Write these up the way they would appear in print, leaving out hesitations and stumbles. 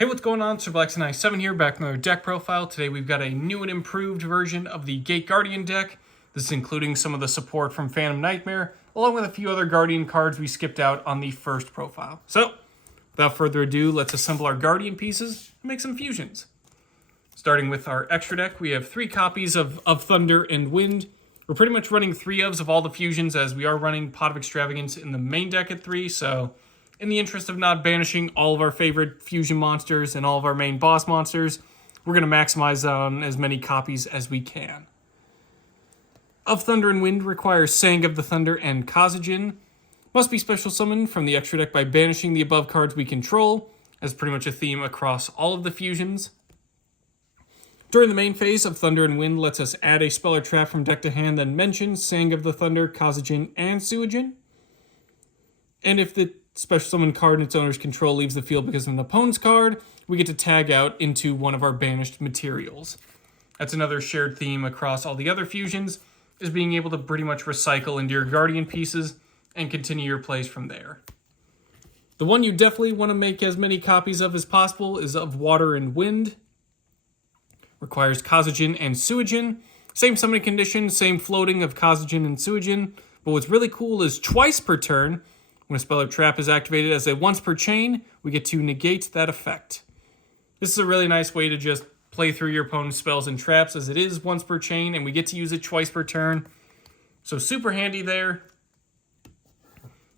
Hey, what's going on? SirBlackson97 here, back with another deck profile. Today we've got a new and improved version of the Gate Guardian deck. This is including some of the support from Phantom Nightmare, along with a few other Guardian cards we skipped out on the first profile. So, without further ado, let's assemble our Guardian pieces and make some fusions. Starting with our extra deck, we have 3 copies of Thunder and Wind. We're pretty much running 3 of all the fusions, as we are running Pot of Extravagance in the main deck at 3, so in the interest of not banishing all of our favorite fusion monsters and all of our main boss monsters, we're going to maximize on as many copies as we can. Of Thunder and Wind requires Sang of the Thunder and Kazajin. Must be special summoned from the extra deck by banishing the above cards we control, as pretty much a theme across all of the fusions. During the main phase of Thunder and Wind lets us add a spell or trap from deck to hand, then mention Sang of the Thunder, Kazajin, and Suijin. And if the special summon card in its owner's control leaves the field because of an opponent's card, we get to tag out into one of our banished materials. That's another shared theme across all the other fusions, is being able to pretty much recycle into your Guardian pieces and continue your plays from there. The one you definitely want to make as many copies of as possible is of Water and Wind. Requires Kazajin and Suijin. Same summoning condition, same floating of Kazajin and Suijin, but what's really cool is twice per turn, when a spell or trap is activated as a once per chain, we get to negate that effect. This is a really nice way to just play through your opponent's spells and traps, as it is once per chain, and we get to use it twice per turn. So super handy there.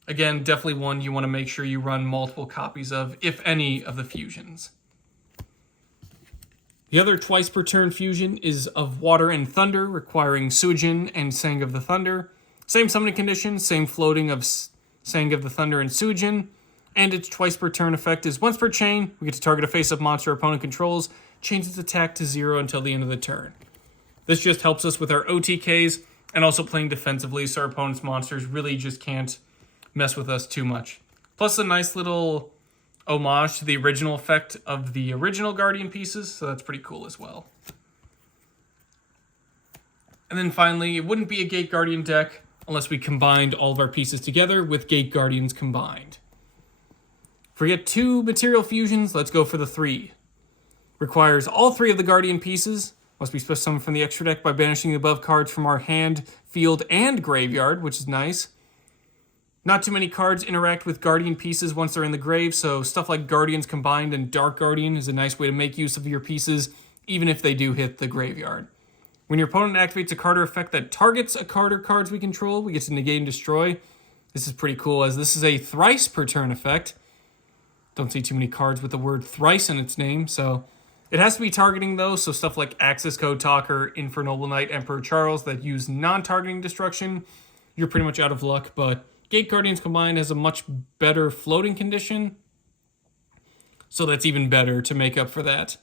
Again, definitely one you want to make sure you run multiple copies of, if any, of the fusions. The other twice per turn fusion is of Water and Thunder, requiring Suijin and Sang of the Thunder. Same summoning condition, same floating of Sang of the Thunder and Suijin, and its twice per turn effect is once per chain. We get to target a face-up monster our opponent controls, change its attack to 0 until the end of the turn. This just helps us with our OTKs and also playing defensively, so our opponent's monsters really just can't mess with us too much. Plus a nice little homage to the original effect of the original Guardian pieces, so that's pretty cool as well. And then finally, it wouldn't be a Gate Guardian deck unless we combined all of our pieces together with Gate Guardians combined. If we get 2 material fusions, let's go for the 3. Requires all 3 of the Guardian pieces. Must be special summoned from the extra deck by banishing the above cards from our hand, field, and graveyard, which is nice. Not too many cards interact with Guardian pieces once they're in the grave, so stuff like Guardians combined and Dark Guardian is a nice way to make use of your pieces, even if they do hit the graveyard. When your opponent activates a card or effect that targets a card or cards we control, we get to negate and destroy. This is pretty cool, as this is a thrice per turn effect. Don't see too many cards with the word thrice in its name, so it has to be targeting though, so stuff like Access Code Talker, Infernoble Knight, Emperor Charles that use non-targeting destruction, you're pretty much out of luck, but Gate Guardians combined has a much better floating condition, so that's even better to make up for that.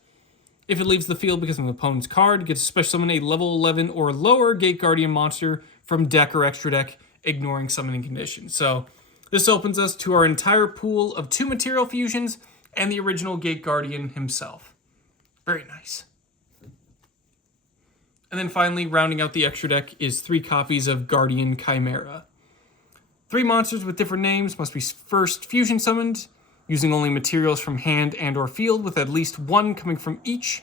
If it leaves the field because of an opponent's card, gets to special summon a level 11 or lower Gate Guardian monster from deck or extra deck, ignoring summoning conditions. So this opens us to our entire pool of 2 material fusions and the original Gate Guardian himself. Very nice. And then finally, rounding out the extra deck is 3 copies of Guardian Chimera. 3 monsters with different names must be first fusion summoned, using only materials from hand and or field, with at least 1 coming from each.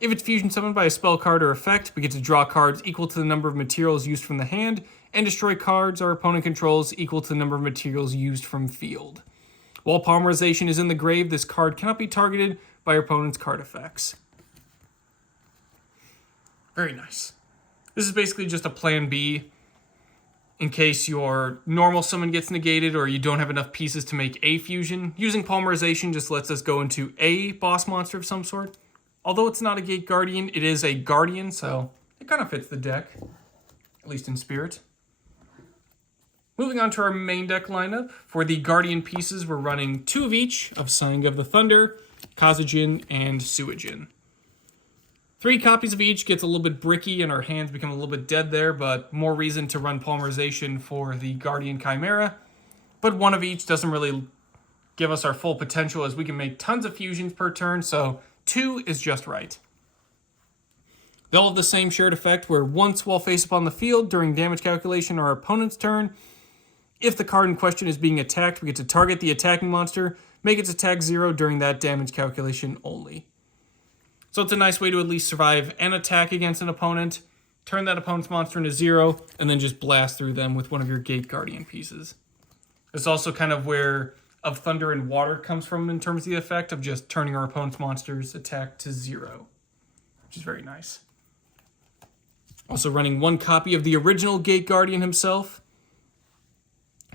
If it's fusion summoned by a spell card or effect, we get to draw cards equal to the number of materials used from the hand, and destroy cards our opponent controls equal to the number of materials used from field. While Polymerization is in the grave, this card cannot be targeted by your opponent's card effects. Very nice. This is basically just a plan B, in case your normal summon gets negated or you don't have enough pieces to make a fusion. Using Polymerization just lets us go into a boss monster of some sort. Although it's not a Gate Guardian, it is a Guardian, so it kind of fits the deck, at least in spirit. Moving on to our main deck lineup. For the Guardian pieces, we're running 2 of each of Sang of the Thunder, Kazajin, and Suijin. 3 copies of each gets a little bit bricky and our hands become a little bit dead there, but more reason to run Polymerization for the Guardian Chimera. But 1 of each doesn't really give us our full potential, as we can make tons of fusions per turn, so 2 is just right. They all have the same shared effect, where once while face up on the field during damage calculation or our opponent's turn, If the card in question is being attacked, we get to target the attacking monster, make its attack 0 during that damage calculation only. So it's a nice way to at least survive an attack against an opponent, turn that opponent's monster into 0, and then just blast through them with one of your Gate Guardian pieces. It's also kind of where Of Thunder and Water comes from in terms of the effect of just turning our opponent's monster's attack to 0, which is very nice. Also running one copy of the original Gate Guardian himself.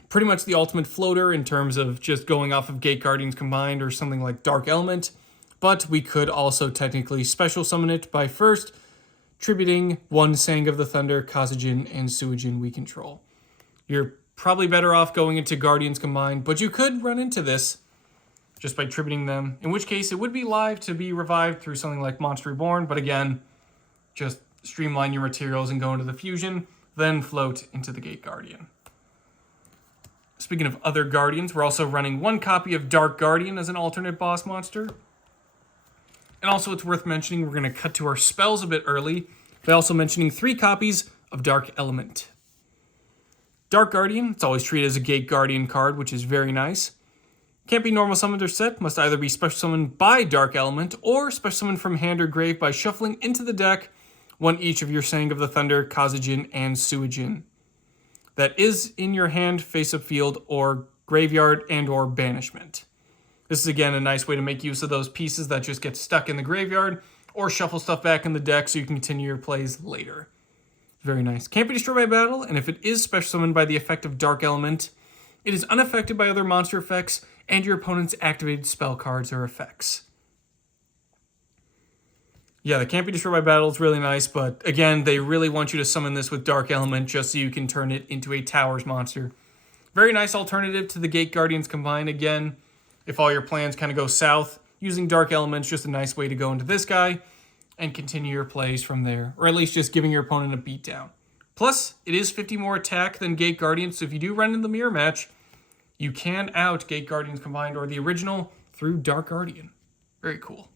Pretty much the ultimate floater in terms of just going off of Gate Guardians combined or something like Dark Element, but we could also technically special summon it by first tributing one Sang of the Thunder, Kazejin, and Suijin we control. You're probably better off going into Guardians combined, but you could run into this just by tributing them, in which case it would be live to be revived through something like Monster Reborn, but again, just streamline your materials and go into the fusion, then float into the Gate Guardian. Speaking of other Guardians, we're also running one copy of Dark Guardian as an alternate boss monster. And also it's worth mentioning, we're going to cut to our spells a bit early by also mentioning 3 copies of Dark Element. Dark Guardian, it's always treated as a Gate Guardian card, which is very nice. Can't be normal summoned or set, must either be special summoned by Dark Element or special summoned from hand or grave by shuffling into the deck one each of your Sang of the Thunder, Kazejin, and Suijin that is in your hand, face-up field, or graveyard and or banishment. This is again a nice way to make use of those pieces that just get stuck in the graveyard or shuffle stuff back in the deck so you can continue your plays later. Very nice. Can't be destroyed by battle, and if it is special summoned by the effect of Dark Element, it is unaffected by other monster effects and your opponent's activated spell cards or effects. Yeah, the can't be destroyed by battle is really nice, but again, they really want you to summon this with Dark Element just so you can turn it into a Towers monster. Very nice alternative to the Gate Guardians combined. Again, if all your plans kind of go south, using Dark Element is just a nice way to go into this guy and continue your plays from there, or at least just giving your opponent a beatdown. Plus, it is 50 more attack than Gate Guardians, so if you do run into the mirror match, you can out Gate Guardians combined or the original through Dark Guardian. Very cool.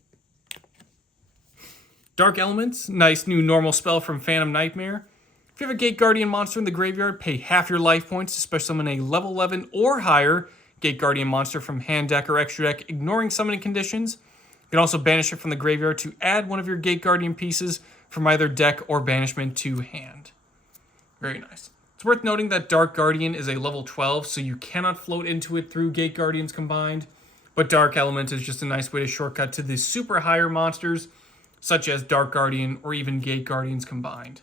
Dark Elements, nice new normal spell from Phantom Nightmare. If you have a Gate Guardian monster in the graveyard, pay half your life points to special summon a level 11 or higher Gate Guardian monster from hand deck or extra deck, ignoring summoning conditions. You can also banish it from the graveyard to add one of your Gate Guardian pieces from either deck or banishment to hand. Very nice. It's worth noting that Dark Guardian is a level 12, so you cannot float into it through Gate Guardians combined, but Dark Element is just a nice way to shortcut to the super higher monsters, such as Dark Guardian or even Gate Guardians combined.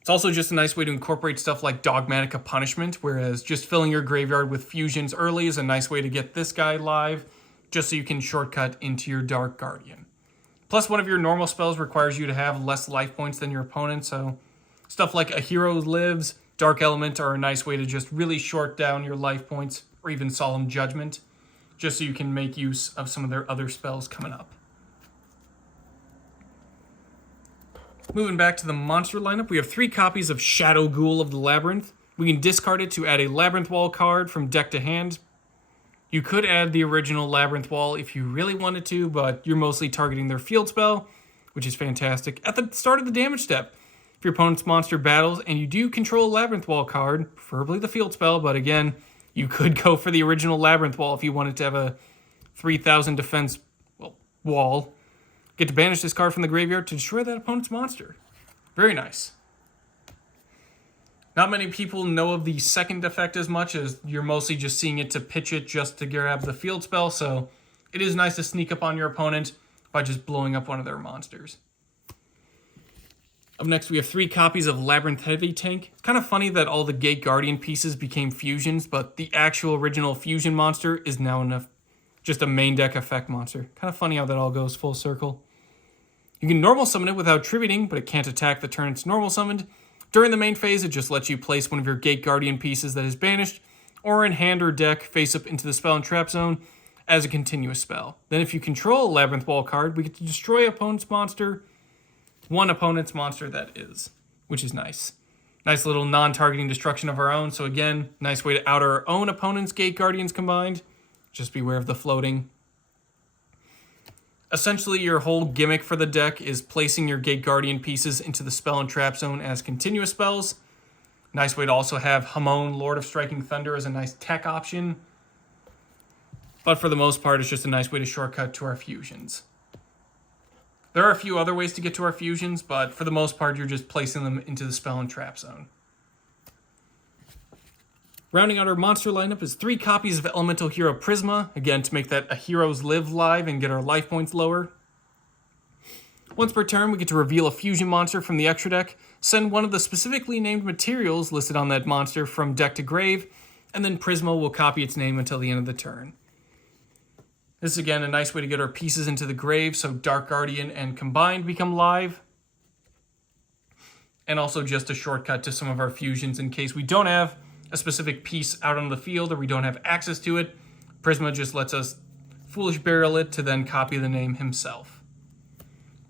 It's also just a nice way to incorporate stuff like Dogmatica Punishment, whereas just filling your graveyard with fusions early is a nice way to get this guy live, just so you can shortcut into your Dark Guardian. Plus, one of your normal spells requires you to have less life points than your opponent, so stuff like A Hero Lives, Dark Element are a nice way to just really short down your life points, or even Solemn Judgment, just so you can make use of some of their other spells coming up. Moving back to the monster lineup, we have 3 copies of Shadow Ghoul of the Labyrinth. We can discard it to add a Labyrinth Wall card from deck to hand. You could add the original Labyrinth Wall if you really wanted to, but you're mostly targeting their field spell, which is fantastic. At the start of the damage step, if your opponent's monster battles and you do control a Labyrinth Wall card, preferably the field spell, but again, you could go for the original Labyrinth Wall if you wanted to have a 3,000 defense wall. Get to banish this card from the graveyard to destroy that opponent's monster. Very nice. Not many people know of the second effect as much, as you're mostly just seeing it to pitch it just to grab the field spell, so it is nice to sneak up on your opponent by just blowing up one of their monsters. Up next, we have 3 copies of Labyrinth Heavy Tank. It's kind of funny that all the Gate Guardian pieces became fusions, but the actual original fusion monster is now just a main deck effect monster. Kind of funny how that all goes full circle. You can normal summon it without tributing, but it can't attack the turn it's normal summoned. During the main phase, it just lets you place one of your Gate Guardian pieces that is banished, or in hand or deck, face up into the spell and trap zone as a continuous spell. Then if you control a Labyrinth Wall card, we get to destroy opponent's monster, one opponent's monster that is, which is nice. Nice little non-targeting destruction of our own, so again, nice way to out our own opponent's Gate Guardians combined. Just beware of the floating. Essentially, your whole gimmick for the deck is placing your Gate Guardian pieces into the spell and trap zone as continuous spells. Nice way to also have Hamon, Lord of Striking Thunder, as a nice tech option. But for the most part, it's just a nice way to shortcut to our fusions. There are a few other ways to get to our fusions, but for the most part, you're just placing them into the spell and trap zone. Rounding out our monster lineup is 3 copies of Elemental Hero Prisma, again to make that a hero's live live and get our life points lower. Once per turn, we get to reveal a fusion monster from the extra deck, send one of the specifically named materials listed on that monster from deck to grave, and then Prisma will copy its name until the end of the turn. This is again a nice way to get our pieces into the grave, so Dark Guardian and Combined become live. And also just a shortcut to some of our fusions in case we don't have a specific piece out on the field or we don't have access to it. Prisma just lets us Foolish Burial it to then copy the name himself.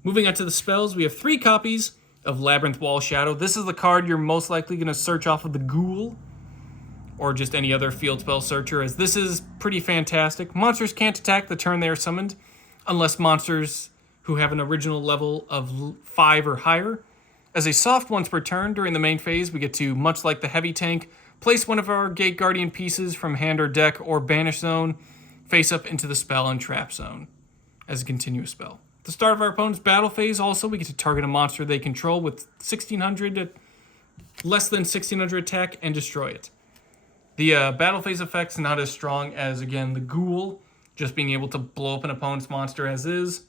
Moving on to the spells, we have 3 copies of Labyrinth Wall Shadow. This is the card you're most likely going to search off of the Ghoul or just any other field spell searcher, as this is pretty fantastic. Monsters can't attack the turn they are summoned unless monsters who have an original level of 5 or higher. As a soft once per turn during the main phase, we get to, much like the heavy tank, place one of our Gate Guardian pieces from hand or deck or banish zone face up into the spell and trap zone as a continuous spell. At the start of our opponent's battle phase, also, we get to target a monster they control with 1600 less than 1600 attack and destroy it. The battle phase effect's not as strong as, again, the Ghoul, just being able to blow up an opponent's monster as is.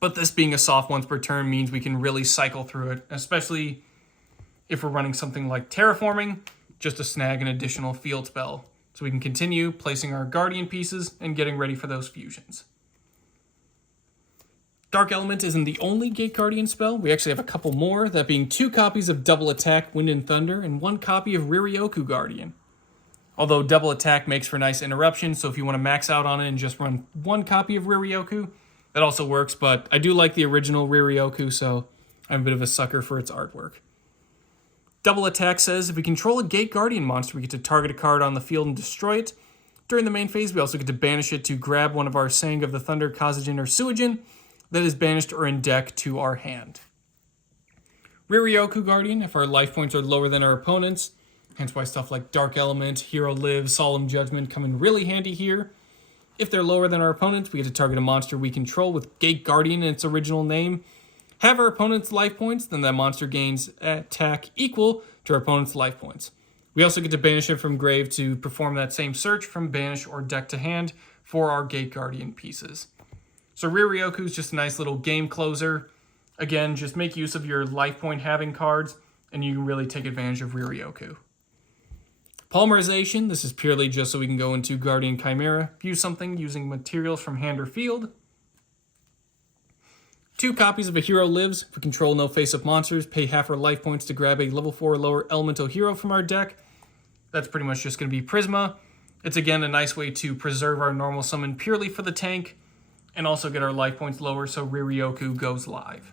But this being a soft once per turn means we can really cycle through it, especially if we're running something like Terraforming, just to snag an additional field spell. So we can continue placing our Guardian pieces and getting ready for those fusions. Dark Element isn't the only Gate Guardian spell. We actually have a couple more, that being 2 copies of Double Attack, Wind and Thunder, and 1 copy of Riryoku Guardian. Although Double Attack makes for nice interruption, so if you want to max out on it and just run 1 copy of Riryoku, that also works, but I do like the original Riryoku, so I'm a bit of a sucker for its artwork. Double Attack says if we control a Gate Guardian monster, we get to target a card on the field and destroy it. During the main phase, we also get to banish it to grab one of our Sang of the Thunder, Kazajin, or Suijin that is banished or in deck to our hand. Riryoku Guardian, if our life points are lower than our opponents, hence why stuff like Dark Element, Hero Live, Solemn Judgment come in really handy here. If they're lower than our opponents, we get to target a monster we control with Gate Guardian in its original name. Have our opponent's life points, then that monster gains attack equal to our opponent's life points. We also get to banish it from grave to perform that same search from banish or deck to hand for our Gate Guardian pieces. So Riryoku is just a nice little game closer. Again, just make use of your life point having cards, and you can really take advantage of Riryoku. Polymerization, this is purely just so we can go into Guardian Chimera, view something using materials from hand or field. 2 copies of a Hero Lives. If we control no face-up monsters, pay half our life points to grab a level 4 or lower elemental hero from our deck. That's pretty much just going to be Prisma. It's again a nice way to preserve our normal summon purely for the tank, and also get our life points lower so Riryoku goes live.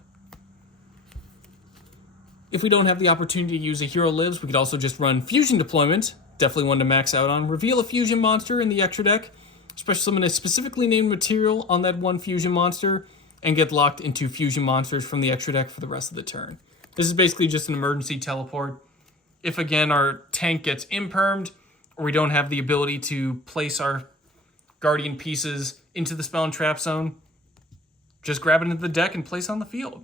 If we don't have the opportunity to use a Hero Lives, we could also just run Fusion Deployment, definitely one to max out on. Reveal a fusion monster in the extra deck, special summon a specifically named material on that one fusion monster, and get locked into fusion monsters from the extra deck for the rest of the turn. This is basically just an emergency teleport. If, again, our tank gets impermed, or we don't have the ability to place our Guardian pieces into the spell and trap zone, just grab it into the deck and place on the field.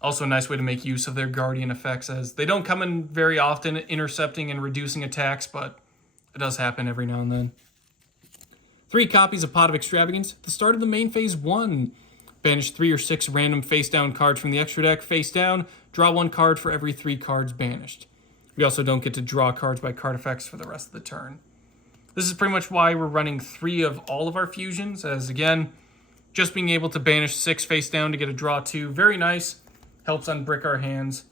Also a nice way to make use of their Guardian effects, as they don't come in very often, intercepting and reducing attacks, but it does happen every now and then. 3 copies of Pot of Extravagance. At the start of the main phase 1, banish 3 or 6 random face-down cards from the extra deck face down, draw 1 card for every 3 cards banished. We also don't get to draw cards by card effects for the rest of the turn. This is pretty much why we're running 3 of all of our fusions, as again, just being able to banish 6 face down to get a draw 2, very nice, helps unbrick our hands,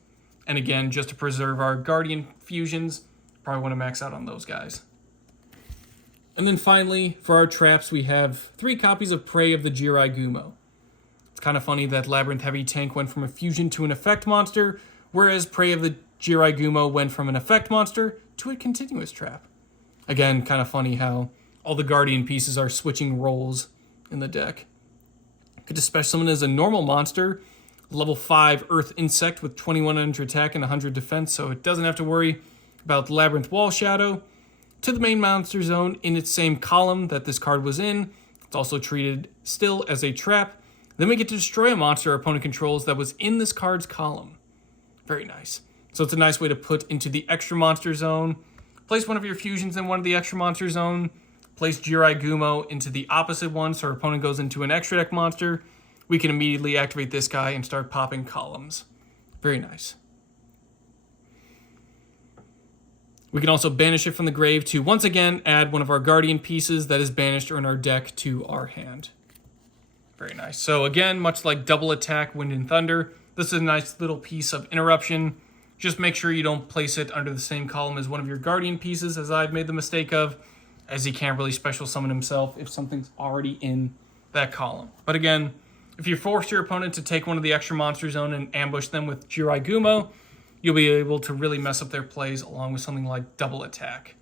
and again, just to preserve our Guardian fusions, probably want to max out on those guys. And then finally, for our traps, we have 3 copies of Prey of the YuGiOh. It's kind of funny that Labyrinth Heavy Tank went from a fusion to an effect monster, whereas Prey of the YuGiOh went from an effect monster to a continuous trap. Again, kind of funny how all the Guardian pieces are switching roles in the deck. Could special summon as a normal monster, level 5 Earth Insect with 2100 attack and 100 defense, so it doesn't have to worry about the Labyrinth Wall Shadow. To the main monster zone in its same column that this card was in. It's also treated still as a trap. Then we get to destroy a monster our opponent controls that was in this card's column. Very nice. So it's a nice way to put into the extra monster zone. Place one of your fusions in one of the extra monster zone. Place YuGiOh into the opposite one so our opponent goes into an extra deck monster. We can immediately activate this guy and start popping columns. Very nice. We can also banish it from the grave to once again add one of our guardian pieces that is banished or in our deck to our hand. Very nice. So again, much like double attack, Wind and Thunder, this is a nice little piece of interruption. Just make sure you don't place it under the same column as one of your guardian pieces, as I've made the mistake of, as he can't really special summon himself if something's already in that column. But again, if you force your opponent to take one of the extra monster zone and ambush them with YuGiOh, you'll be able to really mess up their plays along with something like double attack.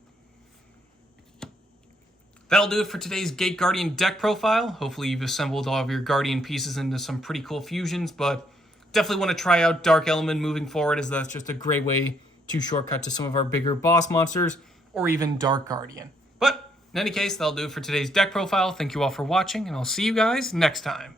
That'll do it for today's Gate Guardian deck profile. Hopefully you've assembled all of your Guardian pieces into some pretty cool fusions, but definitely want to try out Dark Element moving forward, as that's just a great way to shortcut to some of our bigger boss monsters or even Dark Guardian. But in any case, that'll do it for today's deck profile. Thank you all for watching, and I'll see you guys next time.